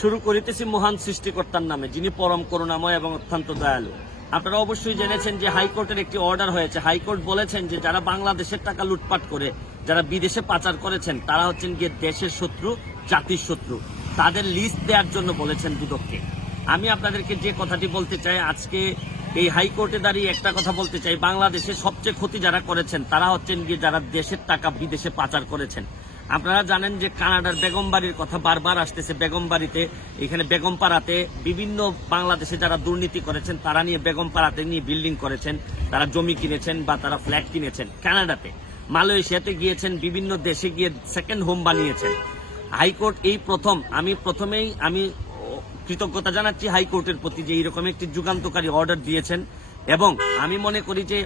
শুরু করিতেছি মহান সৃষ্টিকর্তার নামে, যিনি পরম করুণাময় এবং অত্যন্ত দয়ালু। আপনারা অবশ্যই জেনেছেন যে হাইকোর্টের একটি অর্ডার হয়েছে। হাইকোর্ট বলেছেন যে যারা বাংলাদেশের টাকা লুটপাট করে, যারা বিদেশে পাচার করেছেন, তারা হচ্ছেন গিয়ে দেশের শত্রু, জাতির শত্রু। তাদের লিস্ট দেওয়ার জন্য বলেছেন দুদককে। আমি আপনাদেরকে যে কথাটি বলতে চাই, আজকে এই হাইকোর্টে দাঁড়িয়ে একটা কথা বলতে চাই। বাংলাদেশে সবচেয়ে ক্ষতি যারা করেছেন, তারা হচ্ছেন গিয়ে যারা দেশের টাকা বিদেশে পাচার করেছেন। আপনারা জানেন যে কানাডার বেগম বাড়ির কথা বারবার আসতেছে। বেগম বাড়িতে, এখানে বেগমপাড়াতে বিভিন্ন বাংলাদেশে যারা দুর্নীতি করেছেন, তারা নিয়ে বেগমপাড়াতে নিয়ে বিল্ডিং করেছেন, তারা জমি কিনেছেন বা তারা ফ্ল্যাট কিনেছেন কানাডাতে। মালয়েশিয়াতে গিয়েছেন, বিভিন্ন দেশে গিয়ে সেকেন্ড হোম বানিয়েছেন। হাইকোর্ট এই প্রথম, আমি প্রথমেই, আমি কৃতজ্ঞতা জানাচ্ছি হাইকোর্টের প্রতি যে এইরকম একটি যুগান্তকারী অর্ডার দিয়েছেন। এবং আমি মনে করি যে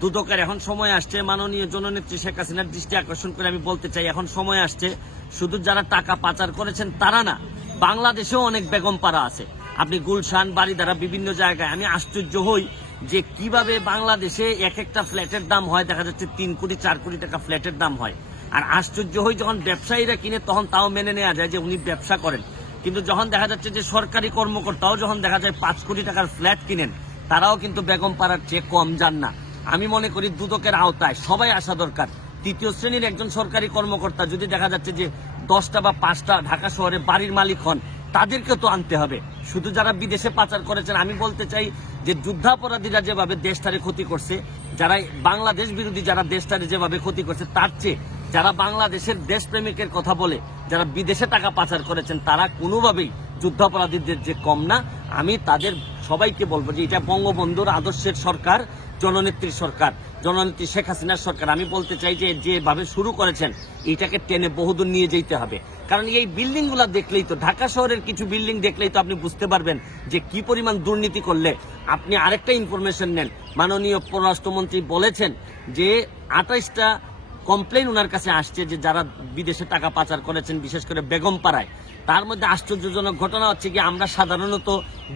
দুদকের এখন সময় আসছে। মাননীয় জননেত্রী শেখ হাসিনার দৃষ্টি আকর্ষণ করে আমি বলতে চাই, এখন সময় আসছে। শুধু যারা টাকা পাচার করেছেন তারা না, বাংলাদেশেও অনেক বেগম পাড়া আছে। আপনি গুলশান বাড়ি দ্বারা বিভিন্ন জায়গায় আমি আশ্চর্য হই যে কীভাবে বাংলাদেশে এক একটা ফ্ল্যাটের দাম হয়, দেখা যাচ্ছে তিন কোটি, চার কোটি টাকা ফ্ল্যাটের দাম হয়। আর আশ্চর্য হই যখন ব্যবসায়ীরা কিনে, তখন তাও মেনে নেওয়া যায় যে উনি ব্যবসা করেন। কিন্তু যখন দেখা যাচ্ছে যে সরকারি কর্মকর্তাও যখন দেখা যায় পাঁচ কোটি টাকার ফ্ল্যাট কিনেন, তারাও কিন্তু বেগম পাড়ার চেয়ে কম যান না। আমি মনে করি দুদকের আওতায় সবাই আসা দরকার। তৃতীয় শ্রেণির একজন সরকারি কর্মকর্তা যদি দেখা যাচ্ছে যে দশটা বা পাঁচটা ঢাকা শহরে বাড়ির মালিক হন তাদেরকে তো আনতে হবে। শুধু যারা বিদেশে পাচার করেছেন, আমি বলতে চাই যে যুদ্ধাপরাধীরা যেভাবে দেশটারে ক্ষতি করছে, যারা বাংলাদেশ বিরোধী যারা দেশটারে যেভাবে ক্ষতি করছে, তার চেয়ে যারা বাংলাদেশের দেশপ্রেমিকের কথা বলে, যারা বিদেশে টাকা পাচার করেছেন, তারা কোনোভাবেই যুদ্ধাপরাধীদের যে কম না, আমি তাদের সবাইকে বলব যে এটা বঙ্গবন্ধুর আদর্শের সরকার, জননেত্রীর সরকার, জননেত্রী শেখ হাসিনার সরকার। আমি বলতে চাই যে যেভাবে শুরু করেছেন, এটাকে টেনে বহুদূর নিয়ে যেতে হবে। কারণ এই বিল্ডিংগুলা দেখলেই তো, ঢাকা শহরের কিছু বিল্ডিং দেখলেই তো আপনি বুঝতে পারবেন যে কি পরিমাণ দুর্নীতি করলে। আপনি আরেকটা ইনফরমেশন নেন। মাননীয় পররাষ্ট্রমন্ত্রী বলেছেন যে আঠাইশটা কমপ্লেন ওনার কাছে আসছে যে যারা বিদেশে টাকা পাচার করেছেন, বিশেষ করে বেগম পাড়ায়। তার মধ্যে আশ্চর্যজনক ঘটনা হচ্ছে কি, আমরা সাধারণত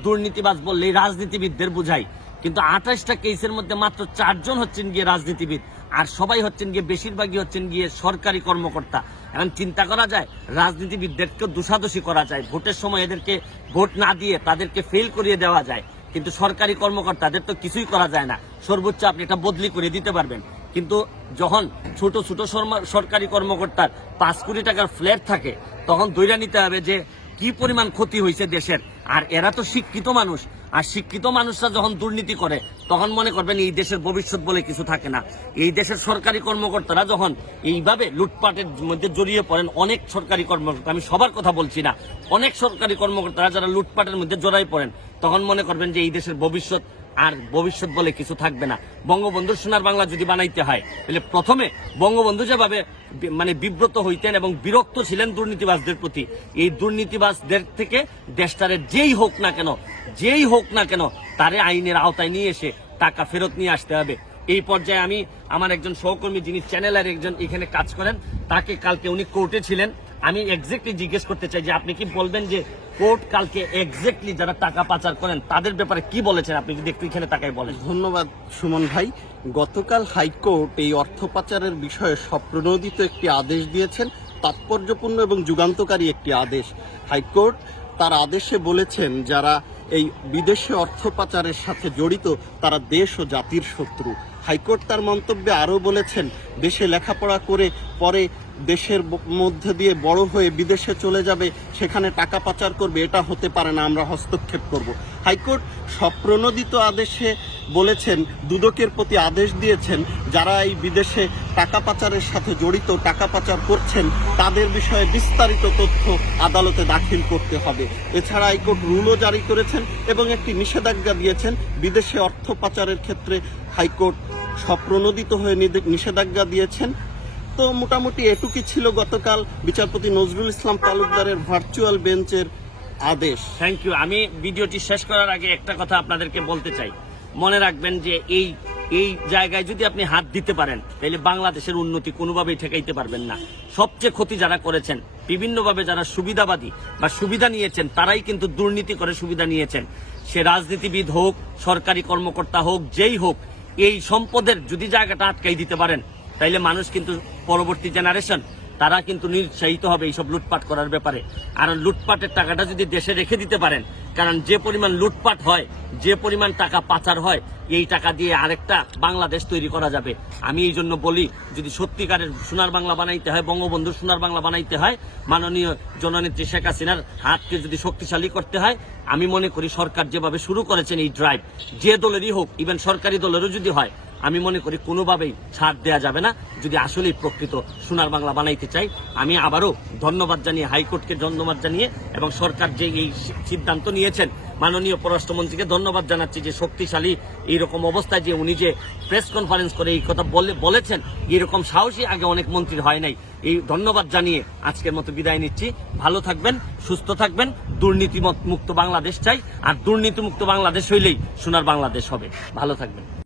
দুর্নীতিবাজ বললেই রাজনীতিবিদদের বুঝাই। কিন্তু আঠাশটা কেসের মধ্যে মাত্র চারজন হচ্ছেন গিয়ে রাজনীতিবিদ, আর সবাই হচ্ছেন গিয়ে বেশিরভাগই হচ্ছেন গিয়ে সরকারি কর্মকর্তা। এখন চিন্তা করা যায়, রাজনীতিবিদদেরকে দোষাদোষী করা যায়, ভোটের সময় এদেরকে ভোট না দিয়ে তাদেরকে ফেল করিয়ে দেওয়া যায়। কিন্তু সরকারি কর্মকর্তাদের তো কিছুই করা যায় না। সর্বোচ্চ আপনি এটা বদলি করে দিতে পারবেন। কিন্তু যখন ছোট ছোট সরকারি কর্মকর্তার পাঁচ কোটি টাকার ফ্ল্যাট থাকে, তখন দৈরা নিতে হবে যে কি পরিমাণ ক্ষতি হয়েছে দেশের। আর এরা তো শিক্ষিত মানুষ। আর শিক্ষিত মানুষরা যখন দুর্নীতি করে, তখন মনে করবেন এই দেশের ভবিষ্যৎ বলে কিছু থাকে না। এই দেশের সরকারি কর্মকর্তারা যখন এইভাবে লুটপাটের মধ্যে জড়িয়ে পড়েন, অনেক সরকারি কর্মকর্তা, আমি সবার কথা বলছি না, অনেক সরকারি কর্মকর্তারা যারা লুটপাটের মধ্যে জড়াই পড়েন, তখন মনে করবেন যে এই দেশের ভবিষ্যৎ আর ভবিষ্যৎ বলে কিছু থাকবে না। বঙ্গবন্ধুর সোনার বাংলা যদি বানাইতে হয়, তাহলে প্রথমে বঙ্গবন্ধু যেভাবে মানে বিব্রত হইতেন এবং বিরক্ত ছিলেন দুর্নীতিবাজদের প্রতি, এই দুর্নীতিবাজদের থেকে দেশটারে যেই হোক না কেন, যেই হোক না কেন, তারে আইনের আওতায় নিয়ে এসে টাকা ফেরত নিয়ে আসতে হবে। এই পর্যায়ে আমি আমার একজন সহকর্মী যিনি চ্যানেলের একজন এখানে কাজ করেন, তাকে কালকে উনি কোর্টে ছিলেন। আমি এক্স্যাক্টলি জিজ্ঞেস করতে চাই যে আপনি কি বলবেন যে কোর্ট কালকে এক্স্যাক্টলি যারা টাকা পাচার করেন, তাদের ব্যাপারে কি বলেছেন? আপনি যদি একটু এখানে তাকাই বলেন। ধন্যবাদ, সুমন ভাই। গতকাল হাইকোর্ট এই অর্থ পাচারের বিষয়ে স্বপ্রণোদিত একটি আদেশ দিয়েছেন, তাৎপর্যপূর্ণ এবং যুগান্তকারী একটি আদেশ। হাইকোর্ট তার আদেশে বলেছেন, যারা এই বিদেশে অর্থ পাচারের সাথে জড়িত তারা দেশ ও জাতির শত্রু। হাইকোর্ট তার মন্তব্যে আরও বলেছেন, দেশে লেখাপড়া করে পরে দেশের মধ্যে দিয়ে বড় হয়ে বিদেশে চলে যাবে, সেখানে টাকা পাচার করবে, এটা হতে পারে না, আমরা হস্তক্ষেপ করব। হাইকোর্ট স্বপ্রণোদিত আদেশে বলেছেন, দুদকের প্রতি আদেশ দিয়েছেন, যারা এই বিদেশে টাকা পাচারের সাথে জড়িত, টাকা পাচার করছেন, তাদের বিষয়ে বিস্তারিত তথ্য আদালতে দাখিল করতে হবে। এছাড়া হাইকোর্ট রুলও জারি করেছেন এবং একটি নিষেধাজ্ঞা দিয়েছেন, বিদেশে অর্থ পাচারের ক্ষেত্রে হাইকোর্ট স্বপ্রণোদিত হয়ে নিষেধাজ্ঞা দিয়েছেন। তো মোটামুটি এটুকুই ছিল গতকাল। বিচারপতি নজরুল ইসলাম তালুকদারের ভার্চুয়াল বেঞ্চের আদেশ। থ্যাংক ইউ আমি ভিডিওটি শেষ করার আগে একটা কথা আপনাদেরকে বলতে চাই। মনে রাখবেন যে এই এই জায়গায় যদি আপনি হাত দিতে পারেন, তাহলে বাংলাদেশের উন্নতি কোনোভাবেই ঠেকাইতে পারবেন না। সবচেয়ে ক্ষতি যারা করেছেন, বিভিন্নভাবে যারা সুবিধাবাদী বা সুবিধা নিয়েছেন, তারাই কিন্তু দুর্নীতি করে সুবিধা নিয়েছেন। সে রাজনীতিবিদ হোক, সরকারি কর্মকর্তা হোক, যেই হোক, এই সম্পদের যদি জায়গাটা আটকাই দিতে পারেন, তাইলে মানুষ কিন্তু পরবর্তী জেনারেশন তারা কিন্তু নিরুৎসাহিত হবে এইসব লুটপাট করার ব্যাপারে। আর লুটপাটের টাকাটা যদি দেশে রেখে দিতে পারেন, কারণ যে পরিমাণ লুটপাট হয়, যে পরিমাণ টাকা পাচার হয়, এই টাকা দিয়ে আরেকটা বাংলাদেশ তৈরি করা যাবে। আমি এই জন্য বলি, যদি সত্যিকারের সোনার বাংলা বানাইতে হয়, বঙ্গবন্ধুর সোনার বাংলা বানাইতে হয়, মাননীয় জননেত্রী শেখ হাসিনার হাতকে যদি শক্তিশালী করতে হয়, আমি মনে করি সরকার যেভাবে শুরু করেছেন এই ড্রাইভ যে দলেরই হোক ইভেন সরকারি দলেরও যদি হয় আমি মনে করি কোনোভাবেই ছাড় দেওয়া যাবে না। যদি আসলেই প্রকৃত সোনার বাংলা বানাইতে চাই, আমি আবারও ধন্যবাদ জানিয়ে হাইকোর্টকে ধন্যবাদ জানিয়ে এবং সরকার যে এই সিদ্ধান্ত নিয়েছেন, মাননীয় পররাষ্ট্রমন্ত্রীকে ধন্যবাদ জানাচ্ছি যে শক্তিশালী এইরকম অবস্থায় যে উনি যে প্রেস কনফারেন্স করে এই কথা বলে, বলেছেন, এরকম সাহসী আগে অনেক মন্ত্রীর হয় নাই। এই ধন্যবাদ জানিয়ে আজকের মতো বিদায় নিচ্ছি। ভালো থাকবেন, সুস্থ থাকবেন দুর্নীতি মুক্ত বাংলাদেশ চাই। আর দুর্নীতি মুক্ত বাংলাদেশ হইলেই সোনার বাংলাদেশ হবে। ভালো থাকবেন।